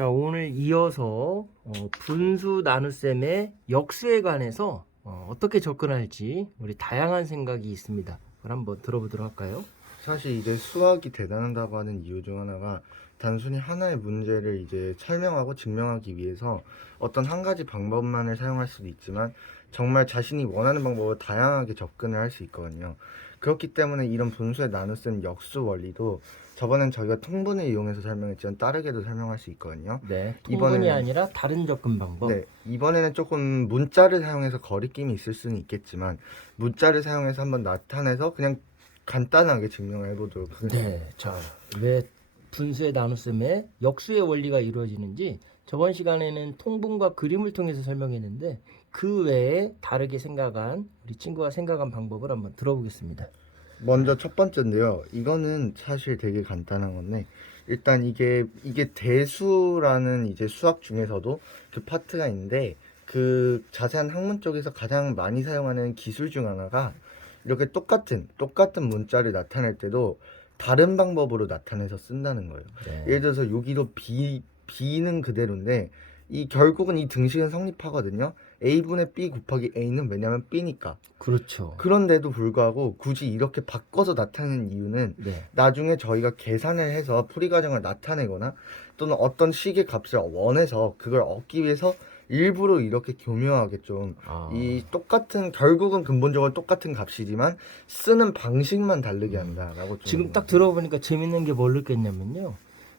자, 오늘 이어서 분수 나눗셈의 역수에 관해서 어떻게 접근할지 우리 다양한 생각이 있습니다. 그걸 한번 들어보도록 할까요? 사실 이제 수학이 대단하다고 하는 이유 중 하나가 단순히 하나의 문제를 이제 설명하고 증명하기 위해서 어떤 한 가지 방법만을 사용할 수도 있지만 정말 자신이 원하는 방법을 다양하게 접근을 할 수 있거든요. 그렇기 때문에 이런 분수의 나눗셈 역수 원리도 저번엔 저희가 통분을 이용해서 설명했지만 다르게도 설명할 수 있거든요. 네, 통분이 이번에는- 아니라 다른 접근 방법. 네, 이번에는 조금 문자를 사용해서 거리낌이 있을 수는 있겠지만 문자를 사용해서 한번 나타내서 그냥 간단하게 증명을 해보도록 하겠습니다. 네, 자, 왜 분수의 나눗셈의 역수의 원리가 이루어지는지 저번 시간에는 통분과 그림을 통해서 설명했는데 그 외에 다르게 생각한 우리 친구가 생각한 방법을 한번 들어보겠습니다. 먼저 첫 번째인데요. 이거는 사실 되게 간단한 건데 일단 이게 대수라는 이제 수학 중에서도 그 파트가 있는데 그 자세한 학문 쪽에서 가장 많이 사용하는 기술 중 하나가 이렇게 똑같은 문자를 나타낼 때도 다른 방법으로 나타내서 쓴다는 거예요. 네. 예를 들어서 여기도 b는 그대로인데 이 결국은 이 등식은 성립하거든요. a분의 b 곱하기 a는 왜냐면 b니까. 그렇죠. 그런데도 불구하고 굳이 이렇게 바꿔서 나타내는 이유는 네. 나중에 저희가 계산을 해서 풀이 과정을 나타내거나 또는 어떤 식의 값을 원해서 그걸 얻기 위해서 일부러 이렇게 교묘하게 좀 이 똑같은 결국은 근본적으로 똑같은 값이지만 쓰는 방식만 다르게 한다라고 좀 지금 딱 들어보니까 재밌는 게 뭘 느꼈냐면요.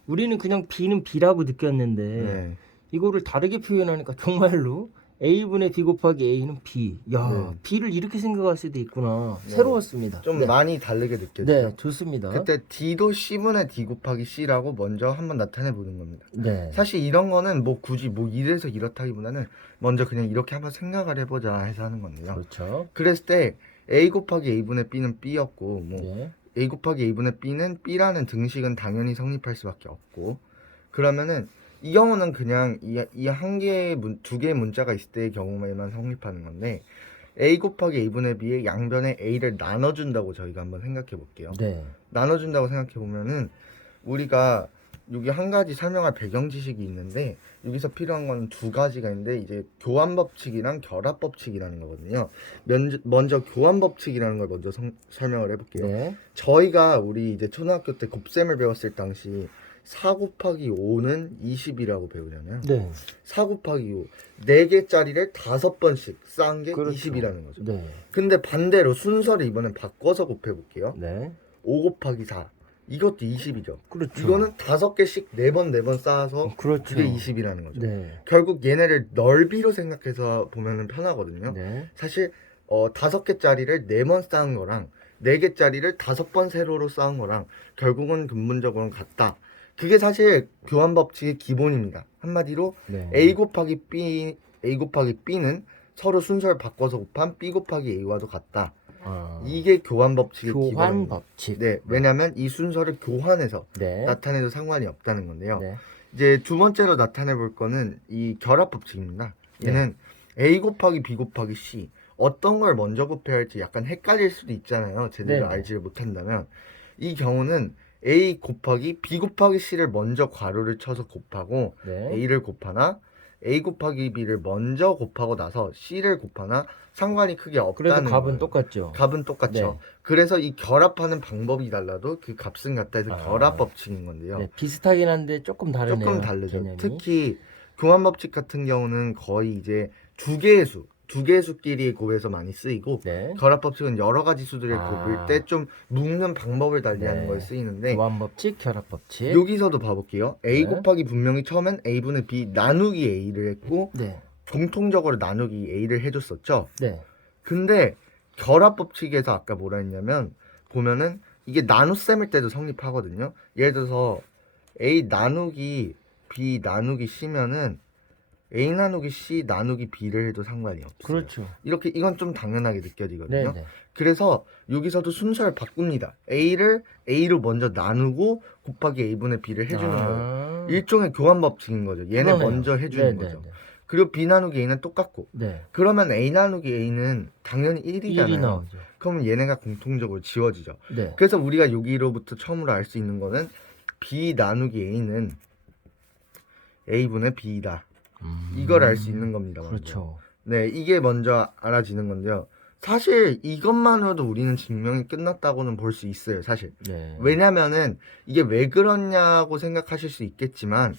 우리는 그냥 B는 B라고 느꼈는데 네. 이거를 다르게 표현하니까 정말로 A분의 B 곱하기 A는 B. 야, 네. B를 이렇게 생각할 수도 있구나. 네. 새로웠습니다. 좀 네. 많이 다르게 느껴져요. 네, 좋습니다. 그때 D도 C분의 D 곱하기 C라고 먼저 한번 나타내 보는 겁니다. 네. 사실 이런 거는 뭐 굳이 뭐 이래서 이렇다기보다는 먼저 그냥 이렇게 한번 생각을 해보자 해서 하는 건데요. 그렇죠. 그랬을 때 A 곱하기 A분의 B는 B였고 뭐 네. A 곱하기 A분의 B는 B라는 등식은 당연히 성립할 수밖에 없고 그러면은 이 경우는 그냥 이 한 개의 두 개의 문자가 있을 때의 경우에만 성립하는 건데 A 곱하기 A분의 B의 양변에 A를 나눠준다고 저희가 한번 생각해 볼게요. 네. 나눠준다고 생각해 보면은 우리가 여기 한 가지 설명할 배경 지식이 있는데 여기서 필요한 건 두 가지가 있는데 이제 교환 법칙이랑 결합 법칙이라는 거거든요. 먼저 교환 법칙이라는 걸 먼저 설명을 해볼게요. 네. 저희가 우리 이제 초등학교 때 곱셈을 배웠을 당시 4 곱하기 5는 20이라고 배우잖아요. 네. 4 곱하기 5 4개짜리를 5번씩 쌓은 게 그렇죠. 20이라는 거죠. 네. 근데 반대로 순서를 이번엔 바꿔서 곱해볼게요. 네. 5 곱하기 4 이것도 20이죠. 그렇죠. 이거는 5개씩 4번 쌓아서 그렇죠. 그게 20이라는 거죠. 네. 결국 얘네를 넓이로 생각해서 보면 편하거든요. 네. 사실 5개짜리를 4번 쌓은 거랑 4개짜리를 5번 세로로 쌓은 거랑 결국은 근본적으로는 같다. 그게 사실 교환 법칙의 기본입니다. 한마디로 네. A 곱하기 B는 서로 순서를 바꿔서 곱한 B 곱하기 A와도 같다. 이게 교환 법칙의 교환 기본입니다. 법칙. 네, 왜냐면 이 순서를 교환해서 네. 나타내도 상관이 없다는 건데요. 네. 이제 두 번째로 나타내 볼 거는 이 결합 법칙입니다. 얘는 A 곱하기 B 곱하기 C 어떤 걸 먼저 곱해야 할지 약간 헷갈릴 수도 있잖아요. 제대로 네네. 알지를 못한다면 이 경우는 A 곱하기 B 곱하기 C를 먼저 괄호를 쳐서 곱하고 네. A를 곱하나 A 곱하기 B를 먼저 곱하고 나서 C를 곱하나 상관이 크게 그래도 없다는 값은 거예요. 똑같죠. 값은 똑같죠. 네. 그래서 이 결합하는 방법이 달라도 그 값은 같다 해서 아. 결합 법칙인 건데요. 네, 비슷하긴 한데 조금 다르네요. 조금 다르죠. 개념이. 특히 교환 법칙 같은 경우는 거의 이제 두 개의 수끼리 곱해서 많이 쓰이고 네. 결합 법칙은 여러 가지 수들을 아. 곱을 때 좀 묶는 방법을 달리하는 네. 거에 쓰이는데 교환 법칙, 결합 법칙. 여기서도 봐볼게요. A 네. 곱하기 분명히 처음엔 A분의 B 나누기 A를 했고 네. 공통적으로 나누기 A를 해줬었죠. 네. 근데 결합 법칙에서 아까 뭐라 했냐면 보면은 이게 나눗셈일 때도 성립하거든요. 예를 들어서 A 나누기 B 나누기 C면은 A 나누기 C 나누기 B를 해도 상관이 없어요. 그렇죠. 이렇게 이건 좀 당연하게 느껴지거든요. 네, 네. 그래서 여기서도 순서를 바꿉니다. A를 A로 먼저 나누고 곱하기 A분의 B를 해주는 거예요. 일종의 교환 법칙인 거죠. 얘네 그러네요. 먼저 해주는 네, 거죠. 네, 네. 그리고 B 나누기 A는 똑같고 네. 그러면 A 나누기 A는 당연히 1이 1이잖아요. 나오죠. 그러면 얘네가 공통적으로 지워지죠. 네. 그래서 우리가 여기로부터 처음으로 알 수 있는 거는 B 나누기 A는 a분의 b이다. 이걸 알 수 있는 겁니다. 먼저. 그렇죠. 네, 이게 먼저 알아지는 건데요. 사실 이것만으로도 우리는 증명이 끝났다고는 볼 수 있어요. 사실. 네. 왜냐면은 이게 왜 그러냐고 생각하실 수 있겠지만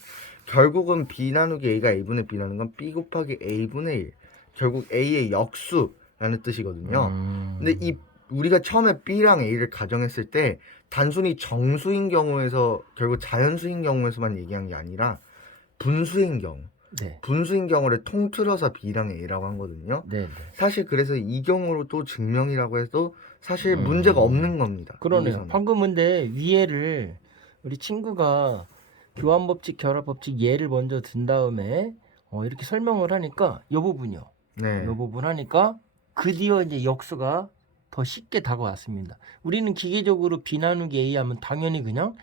결국은 b 나누기 a가 a분의 b라는 건 b 곱하기 a분의 1. 결국 a의 역수라는 뜻이거든요. 근데 이 우리가 처음에 b랑 a를 가정했을 때 단순히 정수인 경우에서 결국 자연수인 경우에서만 얘기한 게 아니라 분수인 경우. 네. 분수인 경우를 통틀어서 b랑 a라고 하거든요. 네. 네. 사실 그래서 이 경우로 또 증명이라고 해도 사실 문제가 없는 겁니다. 그러네요. 여기서는. 방금 근데 위에를 우리 친구가 교환법칙, 결합법칙 예를 먼저 든 다음에 이렇게 설명을 하니까 이 부분이요. 네. 이 부분 하니까 그 뒤에 이제 역수가 더 쉽게 다가왔습니다. 우리는 기계적으로 b 나누기 a 하면 당연히 그냥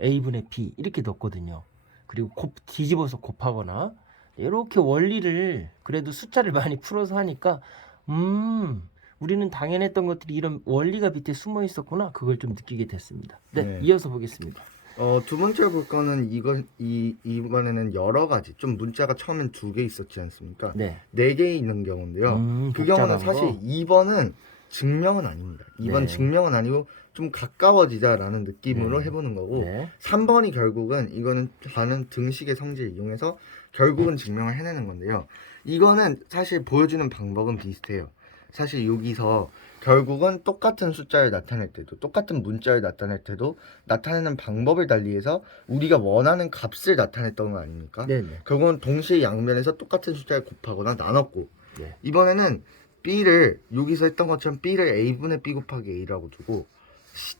a분의 b 이렇게 넣거든요. 그리고 뒤집어서 곱하거나 이렇게 원리를 그래도 숫자를 많이 풀어서 하니까 우리는 당연했던 것들이 이런 원리가 밑에 숨어 있었구나 그걸 좀 느끼게 됐습니다. 네, 네. 이어서 보겠습니다. 두 번째 볼 거는 이번에는 여러 가지 좀 문자가 처음엔 2개 있었지 않습니까? 네. 4개 있는 경우인데요. 그 복잡한 경우는 사실 거. 2번은 증명은 아닙니다. 2번 네. 증명은 아니고 좀 가까워지자라는 느낌으로 네. 해보는 거고 네. 3번이 결국은 이거는 다른 등식의 성질을 이용해서 결국은 증명을 해내는 건데요. 이거는 사실 보여주는 방법은 비슷해요. 사실 여기서 결국은 똑같은 숫자를 나타낼 때도 똑같은 문자를 나타낼 때도 나타내는 방법을 달리해서 우리가 원하는 값을 나타냈던 거 아닙니까? 네네. 결국은 동시에 양면에서 똑같은 숫자를 곱하거나 나눴고 네. 이번에는 b를 여기서 했던 것처럼 b를 a분의 b 곱하기 a라고 두고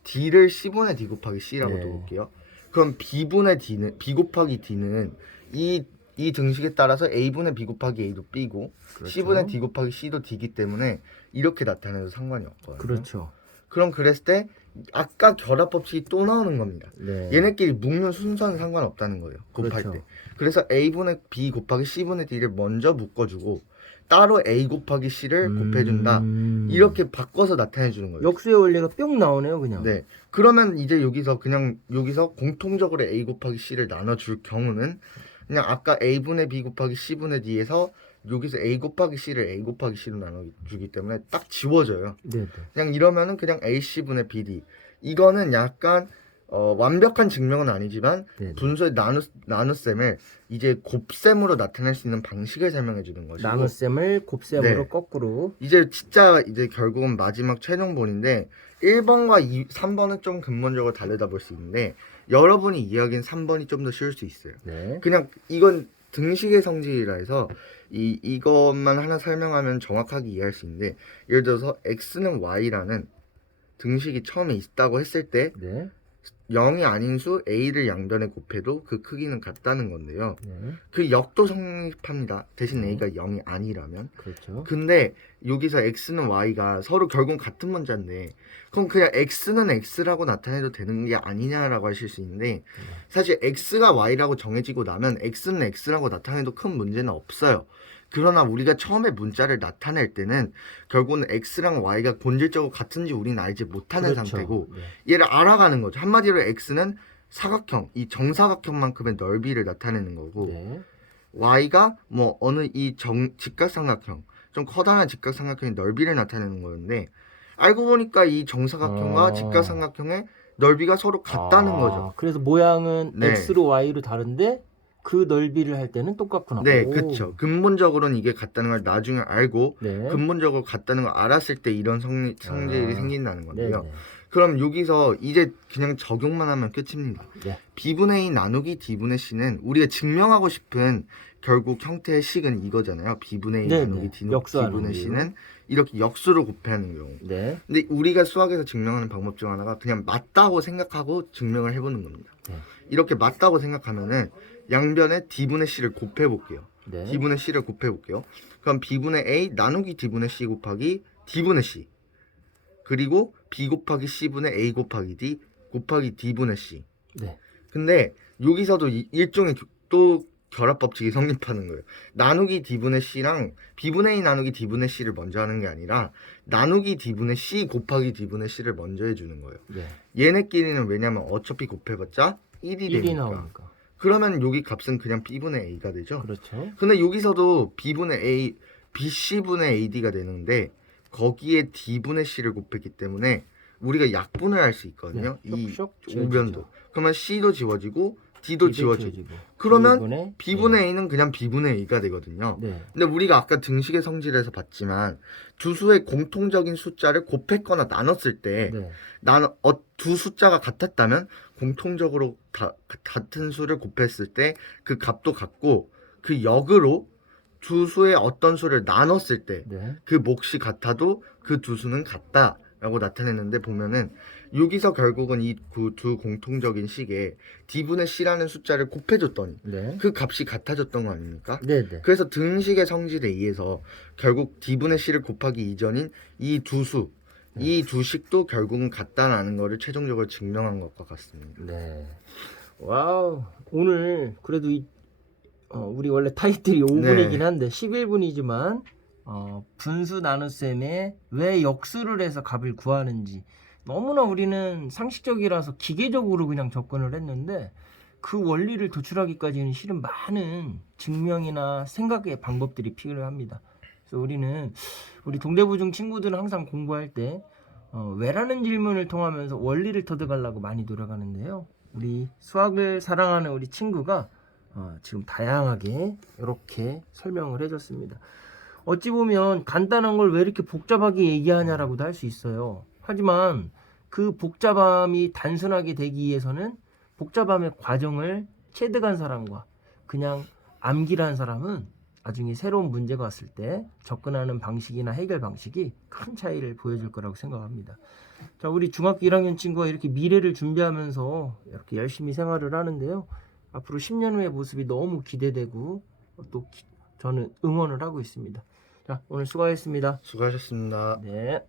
d를 c분의 d 곱하기 c라고 네. 두고올게요. 그럼 b분의 d는 b 곱하기 d는 이 등식에 따라서 a분의 b 곱하기 a도 b고 그렇죠. c분의 d 곱하기 c도 d이기 때문에 이렇게 나타내도 상관이 없거든요. 그렇죠. 그럼 그랬을 때 아까 결합법칙이 또 나오는 겁니다. 네. 얘네끼리 묶는 순서는 상관없다는 거예요. 곱할 그렇죠. 때. 그래서 a분의 b 곱하기 c분의 d를 먼저 묶어주고 따로 a 곱하기 c를 곱해준다. 이렇게 바꿔서 나타내주는 거예요. 역수의 원리가 뿅 나오네요, 그냥. 네. 그러면 이제 여기서 공통적으로 a 곱하기 c를 나눠줄 경우는 그냥 아까 a분의 b 곱하기 c분의 d에서 여기서 a 곱하기 c를 a 곱하기 c로 나눠주기 때문에 딱 지워져요. 네. 그냥 이러면은 그냥 ac분의 bd. 이거는 약간 완벽한 증명은 아니지만 네네. 분수의 나눗셈을 이제 곱셈으로 나타낼 수 있는 방식을 설명해 주는 것이고 나눗셈을 곱셈으로 네. 거꾸로. 이제 진짜 이제 결국은 마지막 최종본인데 1번과 3번은 좀 근본적으로 다르다 볼 수 있는데 여러분이 이해하기엔 3번이 좀 더 쉬울 수 있어요. 네. 그냥 이건 등식의 성질이라 해서 이것만 하나 설명하면 정확하게 이해할 수 있는데 예를 들어서 x는 y라는 등식이 처음에 있다고 했을 때 네. 0이 아닌 수 a를 양변에 곱해도 그 크기는 같다는 건데요. 네. 그 역도 성립합니다. 대신 네. a가 0이 아니라면. 그렇죠. 근데 여기서 x는 y가 서로 결국 같은 문자인데 그럼 그냥 x는 x라고 나타내도 되는 게 아니냐라고 하실 수 있는데 사실 x가 y라고 정해지고 나면 x는 x라고 나타내도 큰 문제는 없어요. 그러나 우리가 처음에 문자를 나타낼 때는 결국은 x랑 y가 본질적으로 같은지 우리는 알지 못하는 그렇죠. 상태고 네. 얘를 알아가는 거죠. 한마디로 x는 사각형, 이 정사각형만큼의 넓이를 나타내는 거고 네. y가 뭐 어느 직각삼각형, 좀 커다란 직각삼각형의 넓이를 나타내는 거였는데 알고 보니까 이 정사각형과 직각삼각형의 넓이가 서로 같다는 거죠. 그래서 모양은 네. x로 y로 다른데 그 넓이를 할 때는 똑같구나. 네, 오. 그렇죠. 근본적으로는 이게 같다는 걸 나중에 알고 네. 근본적으로 같다는 걸 알았을 때 이런 성질이 생긴다는 건데요. 네. 그럼 여기서 이제 그냥 적용만 하면 끝입니다. 네. b분의 a 나누기 d분의 c는 우리가 증명하고 싶은 결국 형태의 식은 이거잖아요. b분의 a 네, 나누기 네. 역수하는 d분의 거예요. c는 이렇게 역수로 곱하는 경우. 네. 근데 우리가 수학에서 증명하는 방법 중 하나가 그냥 맞다고 생각하고 증명을 해보는 겁니다. 네. 이렇게 맞다고 생각하면은 양변에 d분의 c를 곱해볼게요. 네. d분의 c를 곱해볼게요. 그럼 b분의 a 나누기 d분의 c 곱하기 d분의 c 그리고 b 곱하기 c분의 a 곱하기 d 곱하기 d분의 c. 네. 근데 여기서도 일종의 또 결합법칙이 성립하는 거예요. 나누기 d분의 c랑 b분의 a 나누기 d분의 c를 먼저 하는 게 아니라 나누기 d분의 c 곱하기 d분의 c를 먼저 해주는 거예요. 네. 얘네끼리는 왜냐면 어차피 곱해봤자 1이 1이 되니까. 나오니까. 그러면 여기 값은 그냥 b분의 a가 되죠. 그렇죠. 근데 여기서도 b분의 a, bc분의 ad가 되는데 거기에 d분의 c를 곱했기 때문에 우리가 약분을 할 수 있거든요. 네, 이 쇽쇽 우변도. 지워지죠. 그러면 c도 지워지고 d도 지워지고. 지워지고. 그러면 B분의 b분의 a는 그냥 b분의 a가 되거든요. 네. 근데 우리가 아까 등식의 성질에서 봤지만 두 수의 공통적인 숫자를 곱했거나 나눴을 때 네. 두 숫자가 같았다면 공통적으로 같은 수를 곱했을 때 그 값도 같고 그 역으로 두 수의 어떤 수를 나눴을 때 네. 그 몫이 같아도 그 두 수는 같다라고 나타냈는데 보면은 여기서 결국은 이 두 공통적인 식에 d분의 c라는 숫자를 곱해줬더니 네. 그 값이 같아졌던 거 아닙니까? 네, 네. 그래서 등식의 성질에 의해서 결국 d분의 c를 곱하기 이전인 이 두 수, 이 두 식도 결국은 같다라는 거를 최종적으로 증명한 것과 같습니다. 네. 와우. 오늘 그래도 우리 원래 타이틀이 5분이긴 한데 11분이지만 분수 나눗셈에 왜 역수를 해서 값을 구하는지 너무나 우리는 상식적이라서 기계적으로 그냥 접근을 했는데 그 원리를 도출하기까지는 실은 많은 증명이나 생각의 방법들이 필요합니다. 그래서 우리 동대부중 친구들은 항상 공부할 때 왜라는 질문을 통하면서 원리를 터득하려고 많이 노력하는데요. 우리 수학을 사랑하는 우리 친구가 지금 다양하게 이렇게 설명을 해줬습니다. 어찌 보면 간단한 걸 왜 이렇게 복잡하게 얘기하냐라고도 할 수 있어요. 하지만 그 복잡함이 단순하게 되기 위해서는 복잡함의 과정을 체득한 사람과 그냥 암기를 한 사람은 나중에 새로운 문제가 왔을 때 접근하는 방식이나 해결 방식이 큰 차이를 보여줄 거라고 생각합니다. 자, 우리 중학교 1학년 친구가 이렇게 미래를 준비하면서 이렇게 열심히 생활을 하는데요. 앞으로 10년 후의 모습이 너무 기대되고 또 저는 응원을 하고 있습니다. 자, 오늘 수고하셨습니다. 수고하셨습니다. 네.